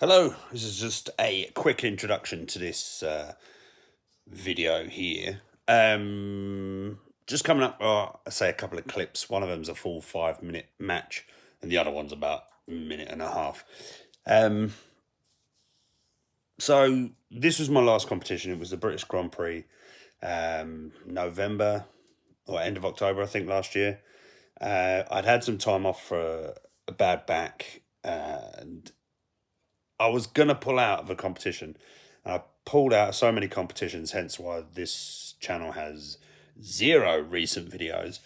Hello, this is just a quick introduction to this video here. Just coming up, I say a couple of clips. One of them's a full 5 minute match, and the other one's about a minute and a half. So this was my last competition. It was the British Grand Prix, November or end of October, I think, last year. I'd had some time off for a bad back, and I was gonna pull out of a competition. I pulled out of so many competitions, hence why this channel has 0 recent videos.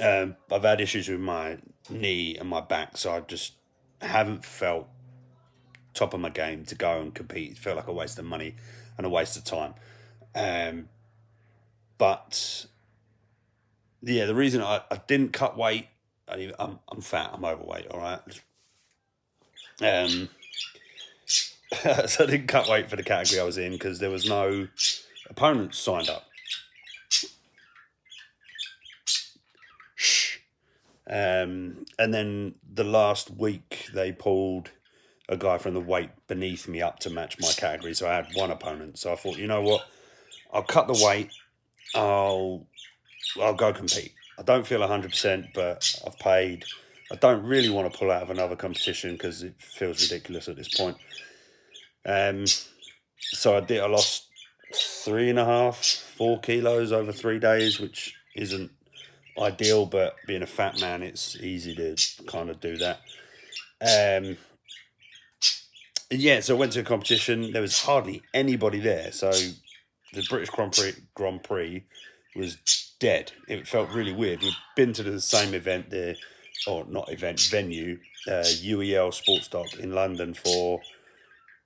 I've had issues with my knee and my back, so I just haven't felt top of my game to go and compete. It felt like a waste of money and a waste of time. But yeah, the reason I didn't cut weight, I'm fat, I'm overweight, all right. So I didn't cut weight for the category I was in because there was no opponents signed up. Shh. And then the last week they pulled a guy from the weight beneath me up to match my category, so I had one opponent. So I thought, you know what, I'll cut the weight. I'll go compete. I don't feel 100%, but I've paid. I don't really want to pull out of another competition because it feels ridiculous at this point. So I lost 3.5, 4 kilos over 3 days, which isn't ideal, but being a fat man, it's easy to kind of do that. Yeah, so I went to a competition. There was hardly anybody there. So the British Grand Prix was dead. It felt really weird. We'd been to the same event there, or not event, venue, UEL Sports Dock in London for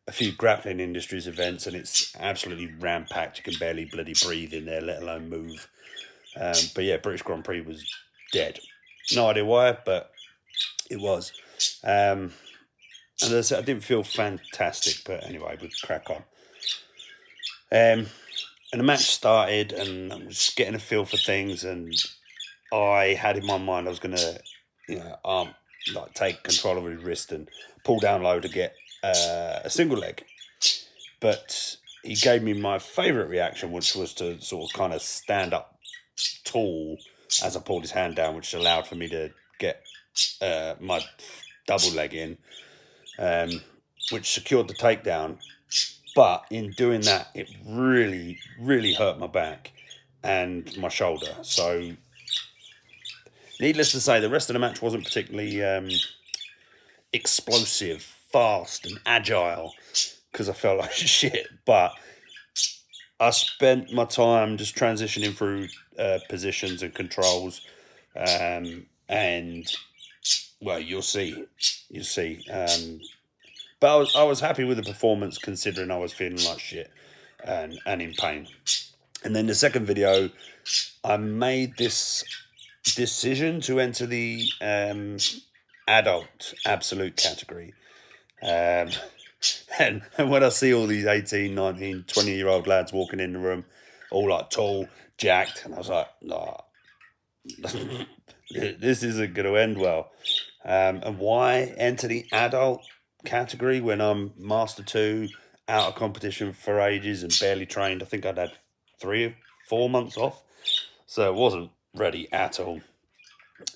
a few grappling industries events, and it's absolutely ram-packed. You can barely bloody breathe in there, let alone move. But yeah, British Grand Prix was dead. No idea why, but it was. And as I said, I didn't feel fantastic, but anyway, we'd crack on. And the match started, and I was just getting a feel for things, and I had in my mind I was going to, take control of his wrist and pull down low to get a single leg. But he gave me my favourite reaction, which was to sort of kind of stand up tall as I pulled his hand down, which allowed for me to get my double leg in, which secured the takedown. But in doing that, it really, really hurt my back and my shoulder. So needless to say, the rest of the match wasn't particularly explosive, fast and agile, because I felt like shit. But I spent my time just transitioning through positions and controls, and well, you'll see. But I was happy with the performance, considering I was feeling like shit and in pain. And then the second video, I made this decision to enter the adult absolute category. And when I see all these 18, 19, 20-year-old lads walking in the room, all like tall, jacked, and I was like, nah, this isn't going to end well. And why enter the adult category when I'm Master 2, out of competition for ages and barely trained? I think I'd had 3 or 4 months off, so it wasn't ready at all.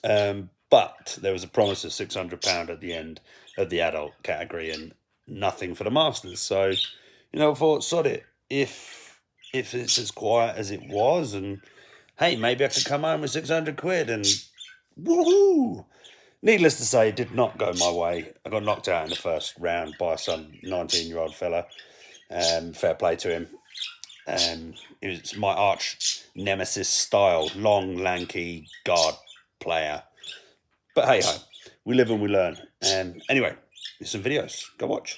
But there was a promise of £600 at the end of the adult category and nothing for the Masters. So, I thought, sod it. If it's as quiet as it was, and hey, maybe I could come home with 600 quid and woohoo! Needless to say, it did not go my way. I got knocked out in the first round by some 19-year-old fella. Fair play to him. It was my arch nemesis style, long, lanky guard player. But hey ho, we live and we learn. Anyway, there's some videos. Go watch.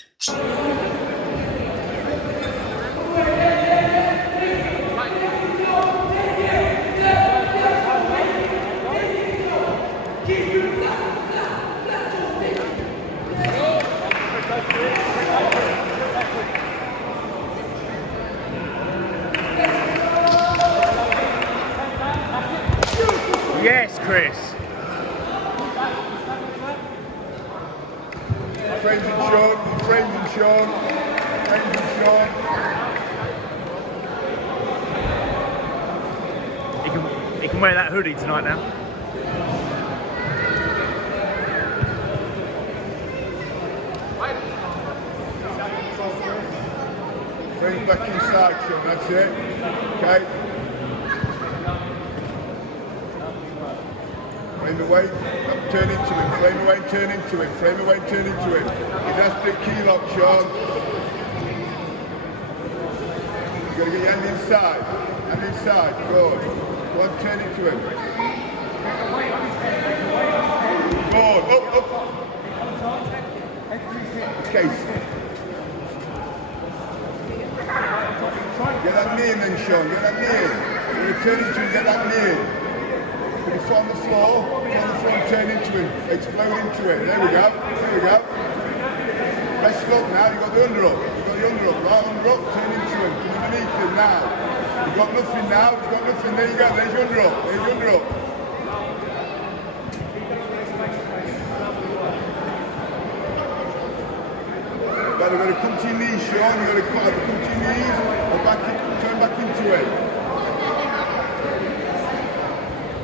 Yes, Chris. frames and Sean, frames and Sean, frames and Sean. He can wear that hoodie tonight now. Frames back inside, Sean, that's it. Okay. Frame away, turn into him, frame away, turn into him, frame away, turn into him. He has to key lock, Sean. You've got to get your hand inside, good. Go on, turn into him. Good, up. Okay. Get that knee in then, Sean, get that knee in. You're going to turn into him, get that knee in. Put your foot on the floor, and turn into him, explode into it. There we go. Press up now, you've got the under up, right under up, turn into him, come underneath him now. You've got nothing now, there you go, there's your under up, But you've got to come to your knees, Sean, you've got to come to your knees, or turn back into it.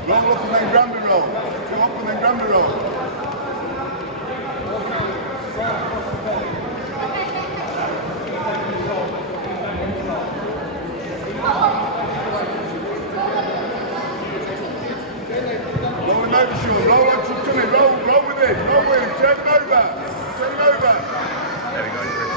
Roll up and then grab the roll. Go up and then grab the roll. Roll him over, Sean. Roll up to him. Roll with it. Turn him over. There we go, Chris.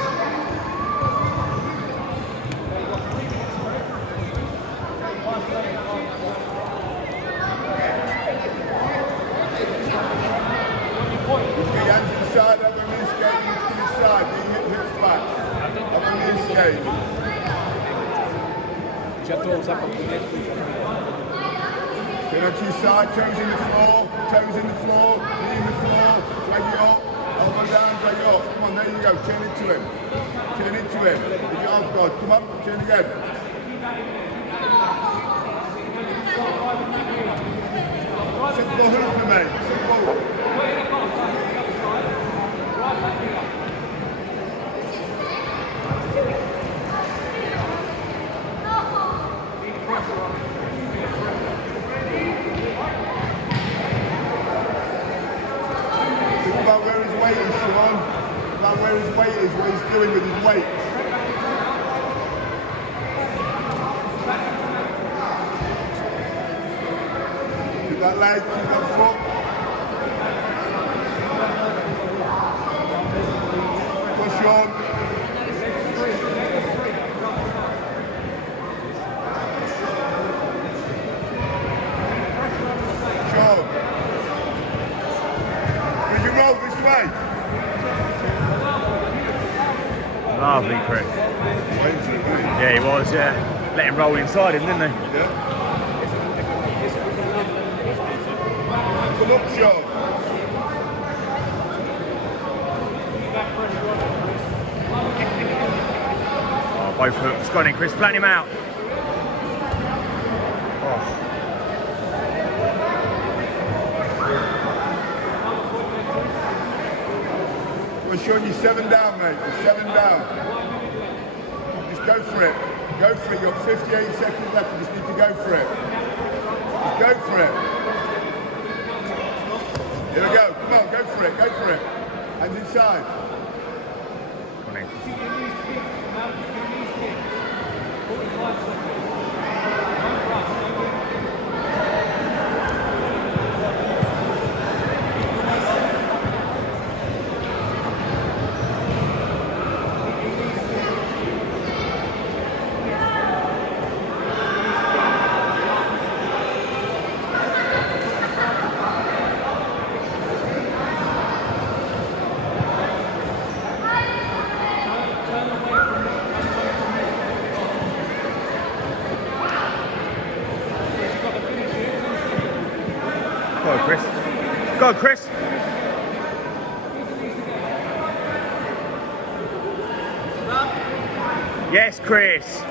Get your hands inside, have a knee skate, to the side, get your hips back. Have a knee skate. Turn onto your side, toes in the floor, knee in the floor, drag it up, elbow down, drag it up. Come on, there you go, turn into him. With your arms guard, come on, turn again. Set the ball up for me, set the ball up. Think about where his weight is, Sean. About where his weight is, what he's doing with his weight. Keep that leg, keep that foot. Push on. Sean. Did you roll this way? Lovely, Chris. Yeah, he was, yeah. Let him roll inside him, didn't they? Yeah. Come up, Sean. Oh, both hooks. Got in, Chris. Flatten him out. Oh. We're showing you 7 down, mate. You're 7 down. Just go for it. Go for it. You've got 58 seconds left. You just need to go for it. Just go for it. Here we go. Come on, go for it. Go for it. Hands inside. Come in. Go, Chris. Go, Chris. Yes, Chris.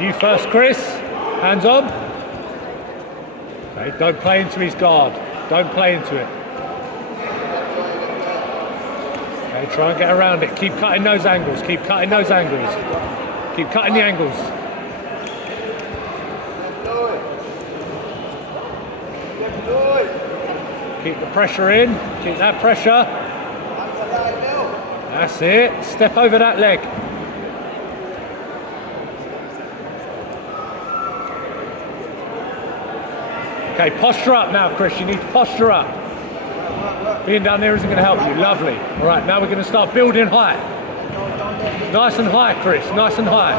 Right, you first, Chris. Hands on. Okay, don't play into his guard. Don't play into it. Okay, try and get around it. Keep cutting those angles. Keep cutting those angles. Keep cutting the angles. Keep the pressure in. Keep that pressure. That's it. Step over that leg. Okay, posture up now, Chris. You need to posture up. Being down there isn't going to help you. Lovely. All right, now we're going to start building height. Nice and high, Chris. Nice and high.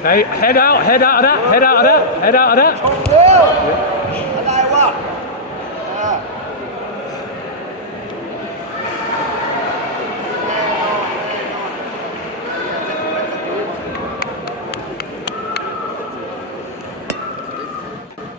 Okay, head out of that, head out of that, head out of that.